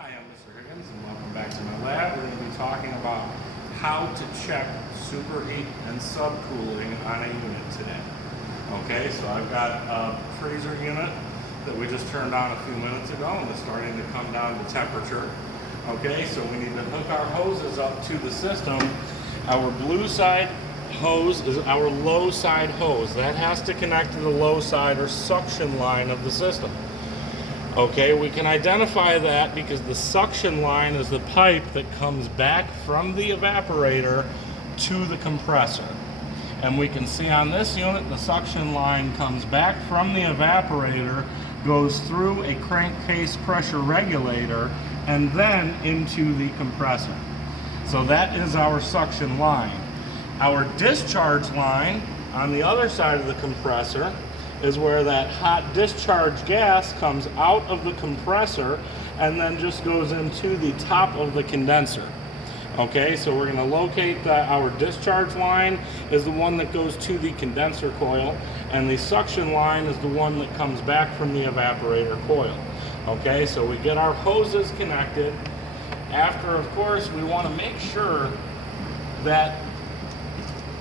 Hi, I'm Mr. Higgins and welcome back to my lab. We're going to be talking about how to check superheat and subcooling on a unit today. Okay, so I've got a freezer unit that we just turned on a few minutes ago and it's starting to come down to temperature. Okay, so we need to hook our hoses up to the system. Our blue side hose is our low side hose. That has to connect to the low side or suction line of the system. Okay, we can identify that because the suction line is the pipe that comes back from the evaporator to the compressor. And we can see on this unit, the suction line comes back from the evaporator, goes through a crankcase pressure regulator, and then into the compressor. So that is our suction line. Our discharge line on the other side of the compressor is where that hot discharge gas comes out of the compressor and then just goes into the top of the condenser. Okay, so we're going to locate that our discharge line is the one that goes to the condenser coil, and the suction line is the one that comes back from the evaporator coil. Okay, so we get our hoses connected. After, of course, we want to make sure that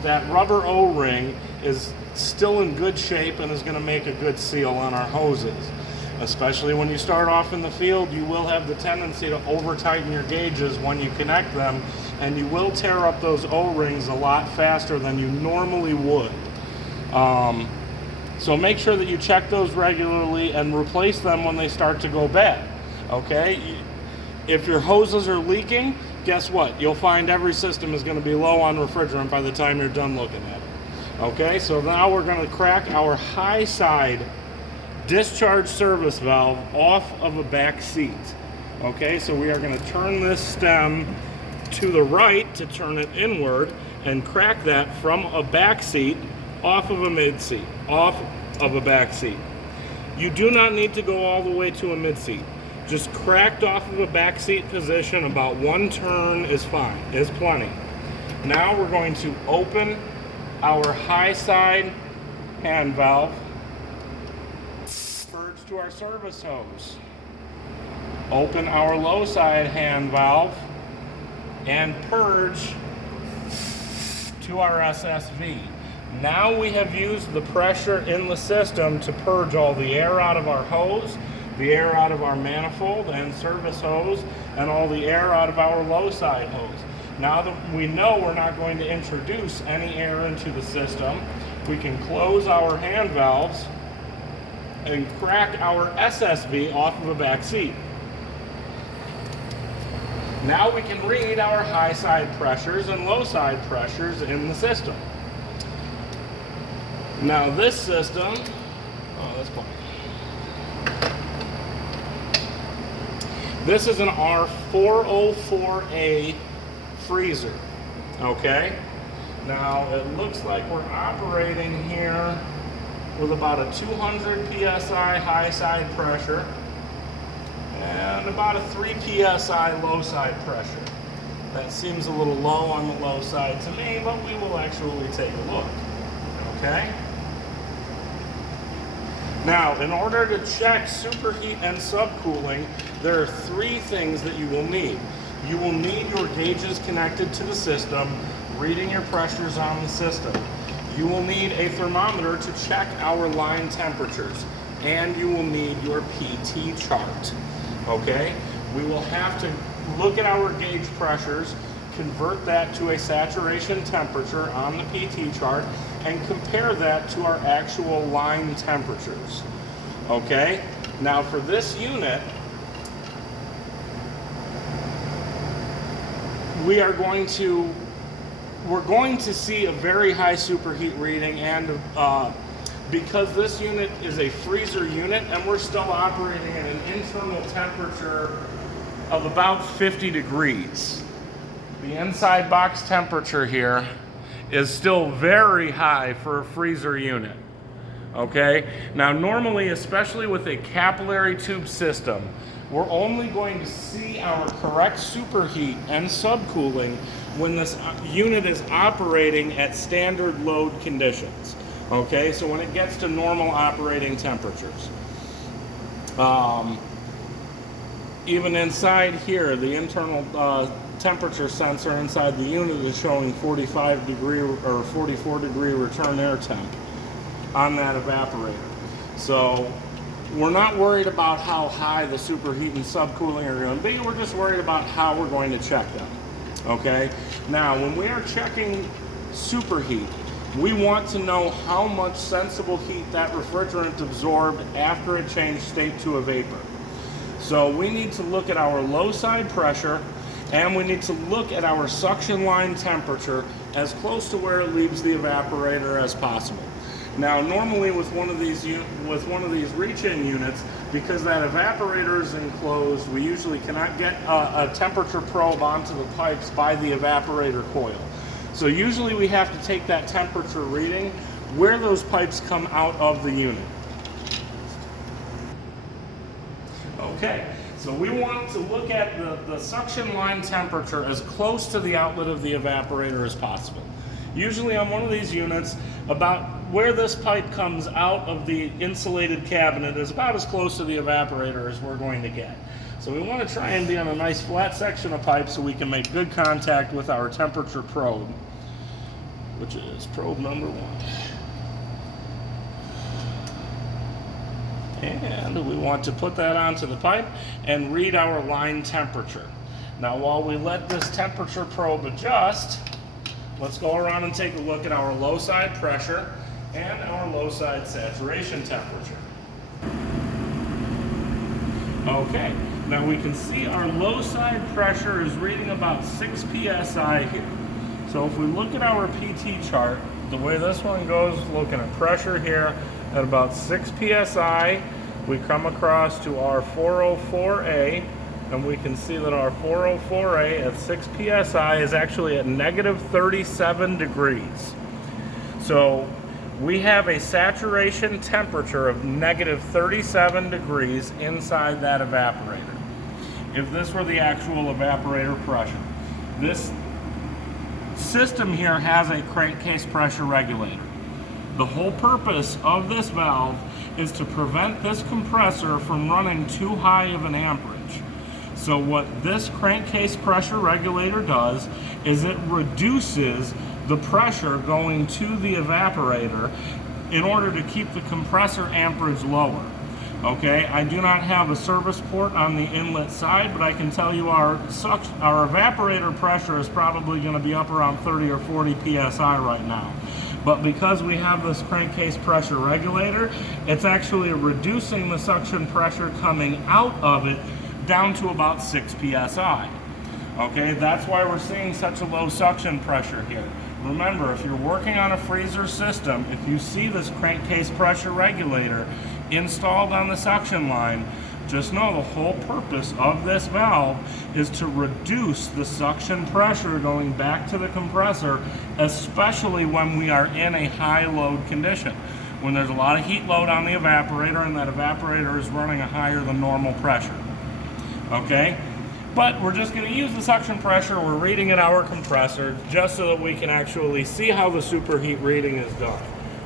that rubber O-ring is still in good shape and is going to make a good seal on our hoses. Especially when you start off in the field, you will have the tendency to over tighten your gauges when you connect them, and you will tear up those O-rings a lot faster than you normally would. So make sure that you check those regularly and replace them when they start to go bad. Okay? If your hoses are leaking, guess what? You'll find every system is going to be low on refrigerant by the time you're done looking at it. Okay, so now we're going to crack our high side discharge service valve off of a back seat. Okay, so we are going to turn this stem to the right to turn it inward and crack that from a back seat off of a mid seat, off of a back seat. You do not need to go all the way to a mid seat. Just cracked off of a back seat position, about one turn is fine, is plenty. Now we're going to open our high side hand valve, purge to our service hose, open our low side hand valve, and purge to our SSV. Now we have used the pressure in the system to purge all the air out of our hose, the air out of our manifold and service hose, and all the air out of our low side hose. Now that we know we're not going to introduce any air into the system, we can close our hand valves and crack our SSV off of a back seat. Now we can read our high side pressures and low side pressures in the system. Now this system, that's fine. This is an R404A freezer. Okay, now it looks like we're operating here with about a 200 psi high side pressure and about a 3 psi low side pressure. That seems a little low on the low side to me, but we will actually take a look. Okay, now in order to check superheat and subcooling, there are three things that you will need. You will need your gauges connected to the system, reading your pressures on the system. You will need a thermometer to check our line temperatures, and you will need your PT chart. Okay? We will have to look at our gauge pressures, convert that to a saturation temperature on the PT chart, and compare that to our actual line temperatures. Okay? Now for this unit, we're going to see a very high superheat reading, and because this unit is a freezer unit and we're still operating at an internal temperature of about 50 degrees. The inside box temperature here is still very high for a freezer unit. Okay, now normally, especially with a capillary tube system, we're only going to see our correct superheat and subcooling when this unit is operating at standard load conditions. Okay, so when it gets to normal operating temperatures. even inside here, the internal temperature sensor inside the unit is showing 45 degree or 44 degree return air temp on that evaporator. So we're not worried about how high the superheat and subcooling are going to be. We're just worried about how we're going to check them. Okay? Now, when we are checking superheat, we want to know how much sensible heat that refrigerant absorbed after it changed state to a vapor. So we need to look at our low side pressure, and we need to look at our suction line temperature as close to where it leaves the evaporator as possible. Now, normally with one of these reach-in units, because that evaporator is enclosed, we usually cannot get a temperature probe onto the pipes by the evaporator coil. So usually we have to take that temperature reading where those pipes come out of the unit. Okay, so we want to look at the suction line temperature as close to the outlet of the evaporator as possible. Usually on one of these units, about where this pipe comes out of the insulated cabinet is about as close to the evaporator as we're going to get. So we want to try and be on a nice flat section of pipe so we can make good contact with our temperature probe, which is probe number 1. And we want to put that onto the pipe and read our line temperature. Now, while we let this temperature probe adjust, let's go around and take a look at our low side pressure and our low side saturation temperature. Okay, now we can see our low side pressure is reading about 6 psi here. So if we look at our PT chart, the way this one goes, looking at pressure here at about 6 psi, we come across to our 404A, and we can see that our 404A at 6 psi is actually at negative 37 degrees. So we have a saturation temperature of negative 37 degrees inside that evaporator. If this were the actual evaporator pressure, this system here has a crankcase pressure regulator. The whole purpose of this valve is to prevent this compressor from running too high of an amperage. So what this crankcase pressure regulator does is it reduces the pressure going to the evaporator in order to keep the compressor amperage lower. Okay, I do not have a service port on the inlet side, but I can tell you our evaporator pressure is probably going to be up around 30 or 40 psi right now. But because we have this crankcase pressure regulator, it's actually reducing the suction pressure coming out of it down to about 6 psi. Okay, that's why we're seeing such a low suction pressure here. Remember, if you're working on a freezer system, if you see this crankcase pressure regulator installed on the suction line, just know the whole purpose of this valve is to reduce the suction pressure going back to the compressor, especially when we are in a high load condition. When there's a lot of heat load on the evaporator and that evaporator is running a higher than normal pressure. Okay? But we're just going to use the suction pressure we're reading at our compressor just so that we can actually see how the superheat reading is done.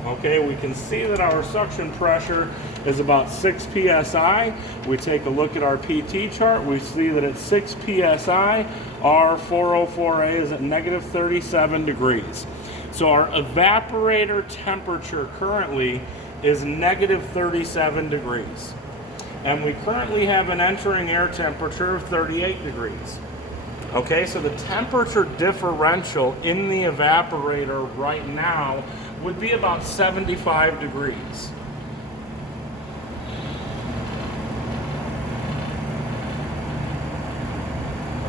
Okay, we can see that our suction pressure is about 6 psi. We take a look at our PT chart. We see that at 6 psi, our 404A is at negative 37 degrees. So our evaporator temperature currently is negative 37 degrees. And we currently have an entering air temperature of 38 degrees. Okay, so the temperature differential in the evaporator right now would be about 75 degrees.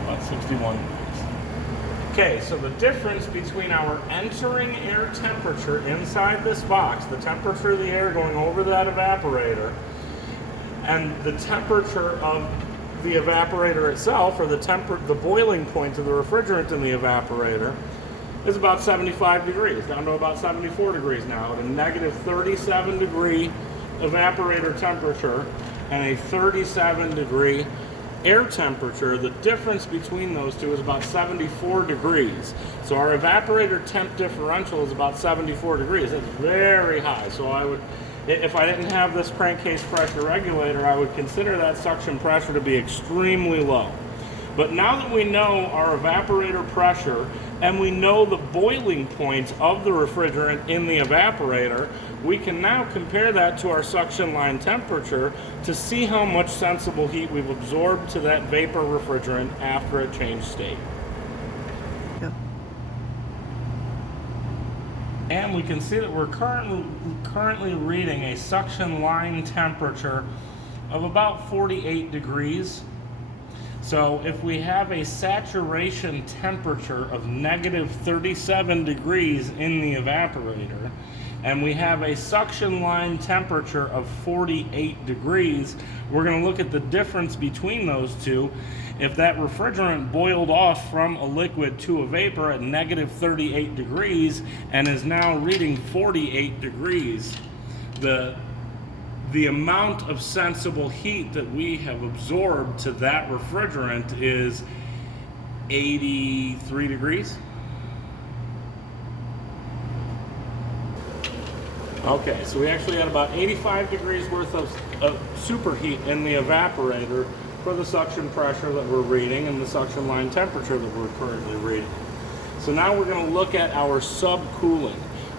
About 61 degrees. Okay, so the difference between our entering air temperature inside this box, the temperature of the air going over that evaporator, and the temperature of the evaporator itself, or the boiling point of the refrigerant in the evaporator, is about 75 degrees, down to about 74 degrees now, at a negative 37 degree evaporator temperature and a 37 degree air temperature. The difference between those two is about 74 degrees. So our evaporator temp differential is about 74 degrees. That's very high. So I would if I didn't have this crankcase pressure regulator, I would consider that suction pressure to be extremely low. But now that we know our evaporator pressure and we know the boiling point of the refrigerant in the evaporator, we can now compare that to our suction line temperature to see how much sensible heat we've absorbed to that vapor refrigerant after it changed state. Yep. And we can see that we're currently reading a suction line temperature of about 48 degrees. So if we have a saturation temperature of negative 37 degrees in the evaporator, and we have a suction line temperature of 48 degrees, we're going to look at the difference between those two. If that refrigerant boiled off from a liquid to a vapor at negative 38 degrees and is now reading 48 degrees, the amount of sensible heat that we have absorbed to that refrigerant is 83 degrees. Okay, so we actually had about 85 degrees worth of superheat in the evaporator for the suction pressure that we're reading and the suction line temperature that we're currently reading. So now we're going to look at our subcooling.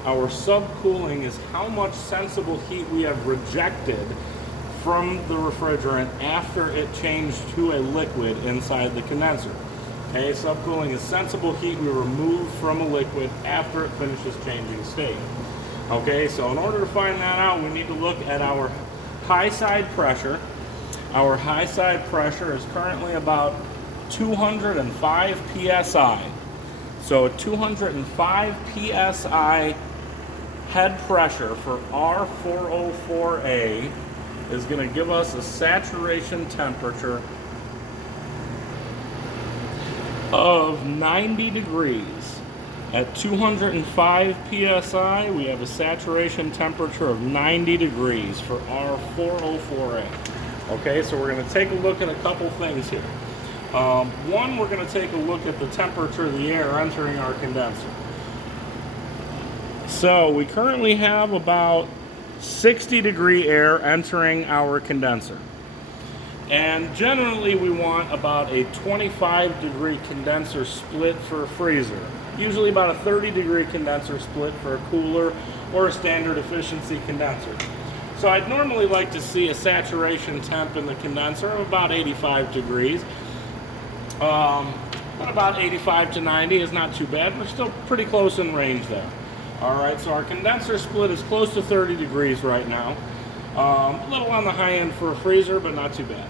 Our subcooling is how much sensible heat we have rejected from the refrigerant after it changed to a liquid inside the condenser. Okay, subcooling is sensible heat we remove from a liquid after it finishes changing state. Okay, so in order to find that out, we need to look at our high side pressure. Our high side pressure is currently about 205 psi. So 205 psi head pressure for R404A is going to give us a saturation temperature of 90 degrees. At 205 psi, we have a saturation temperature of 90 degrees for R404A. Okay, so we're going to take a look at a couple things here. One, we're going to take a look at the temperature of the air entering our condenser. So we currently have about 60 degree air entering our condenser. And generally we want about a 25 degree condenser split for a freezer. Usually about a 30 degree condenser split for a cooler or a standard efficiency condenser. So I'd normally like to see a saturation temp in the condenser of about 85 degrees. But about 85 to 90 is not too bad. We're still pretty close in range there. Alright, so our condenser split is close to 30 degrees right now. A little on the high end for a freezer, but not too bad.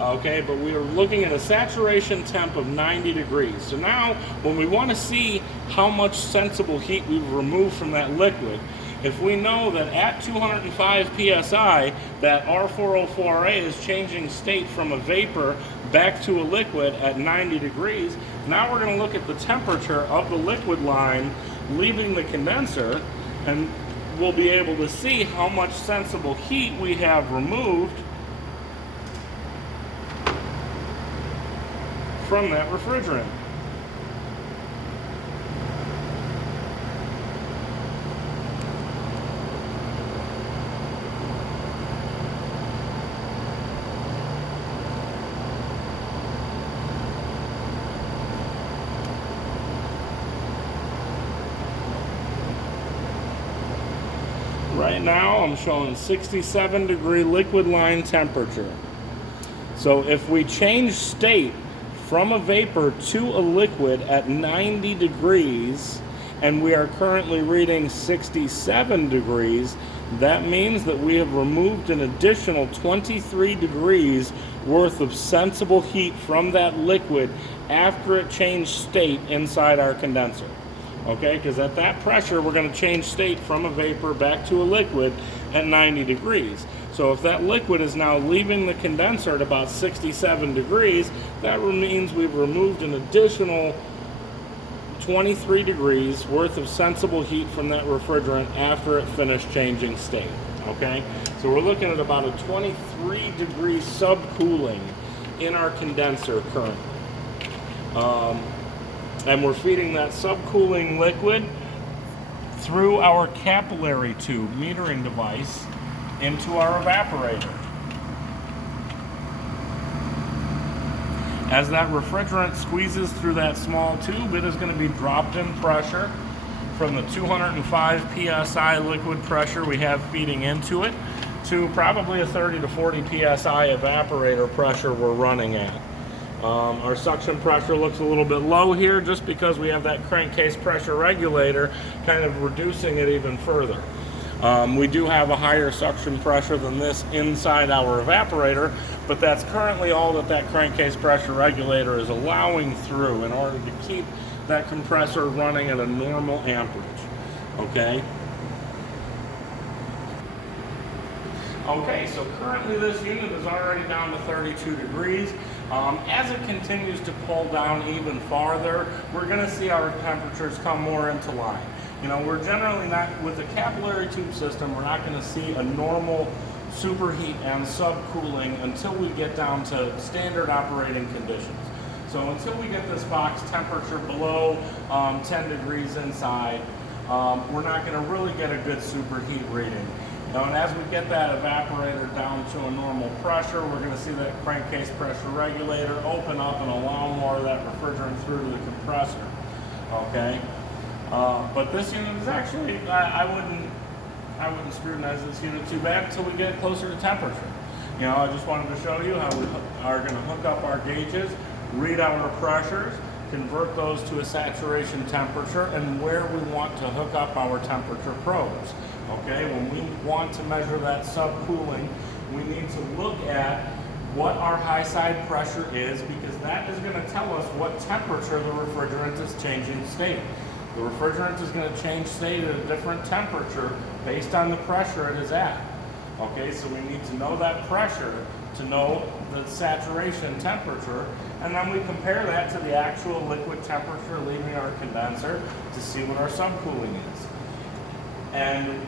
Okay, but we are looking at a saturation temp of 90 degrees. So now, when we want to see how much sensible heat we've removed from that liquid, if we know that at 205 psi, that R404A is changing state from a vapor back to a liquid at 90 degrees, now we're going to look at the temperature of the liquid line leaving the condenser, and we'll be able to see how much sensible heat we have removed from that refrigerant. Right now I'm showing 67 degree liquid line temperature. So if we change state from a vapor to a liquid at 90 degrees, and we are currently reading 67 degrees, that means that we have removed an additional 23 degrees worth of sensible heat from that liquid after it changed state inside our condenser. Okay, because at that pressure we're going to change state from a vapor back to a liquid at 90 degrees. So if that liquid is now leaving the condenser at about 67 degrees, that means we've removed an additional 23 degrees worth of sensible heat from that refrigerant after it finished changing state. Okay, so we're looking at about a 23 degree subcooling in our condenser currently. And we're feeding that subcooling liquid through our capillary tube metering device into our evaporator. As that refrigerant squeezes through that small tube, it is going to be dropped in pressure from the 205 psi liquid pressure we have feeding into it to probably a 30 to 40 psi evaporator pressure we're running at. Our suction pressure looks a little bit low here just because we have that crankcase pressure regulator kind of reducing it even further. We do have a higher suction pressure than this inside our evaporator, but that's currently all that crankcase pressure regulator is allowing through in order to keep that compressor running at a normal amperage. Okay? Okay, so currently this unit is already down to 32 degrees. As it continues to pull down even farther, we're going to see our temperatures come more into line. You know, we're generally not, with a capillary tube system, we're not going to see a normal superheat and subcooling until we get down to standard operating conditions. So until we get this box temperature below 10 degrees inside, we're not going to really get a good superheat reading. And as we get that evaporator down to a normal pressure, we're going to see that crankcase pressure regulator open up and allow more of that refrigerant through to the compressor. Okay, but this unit is actually, I wouldn't scrutinize this unit too bad until we get closer to temperature. You know, I just wanted to show you how we are going to hook up our gauges, read our pressures, convert those to a saturation temperature, and where we want to hook up our temperature probes. Okay, when we want to measure that subcooling, we need to look at what our high side pressure is, because that is going to tell us what temperature the refrigerant is changing state. The refrigerant is going to change state at a different temperature based on the pressure it is at. Okay, so we need to know that pressure to know the saturation temperature, and then we compare that to the actual liquid temperature leaving our condenser to see what our subcooling is. And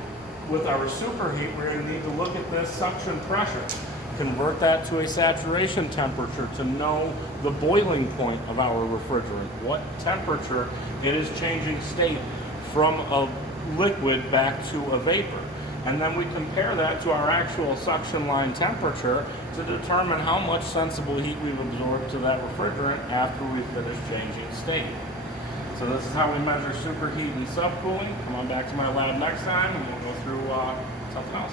with our superheat, we're going to need to look at this suction pressure, convert that to a saturation temperature to know the boiling point of our refrigerant, what temperature it is changing state from a liquid back to a vapor. And then we compare that to our actual suction line temperature to determine how much sensible heat we've absorbed to that refrigerant after we finish changing state. So this is how we measure superheat and subcooling. Come on back to my lab next time and we'll go through something else.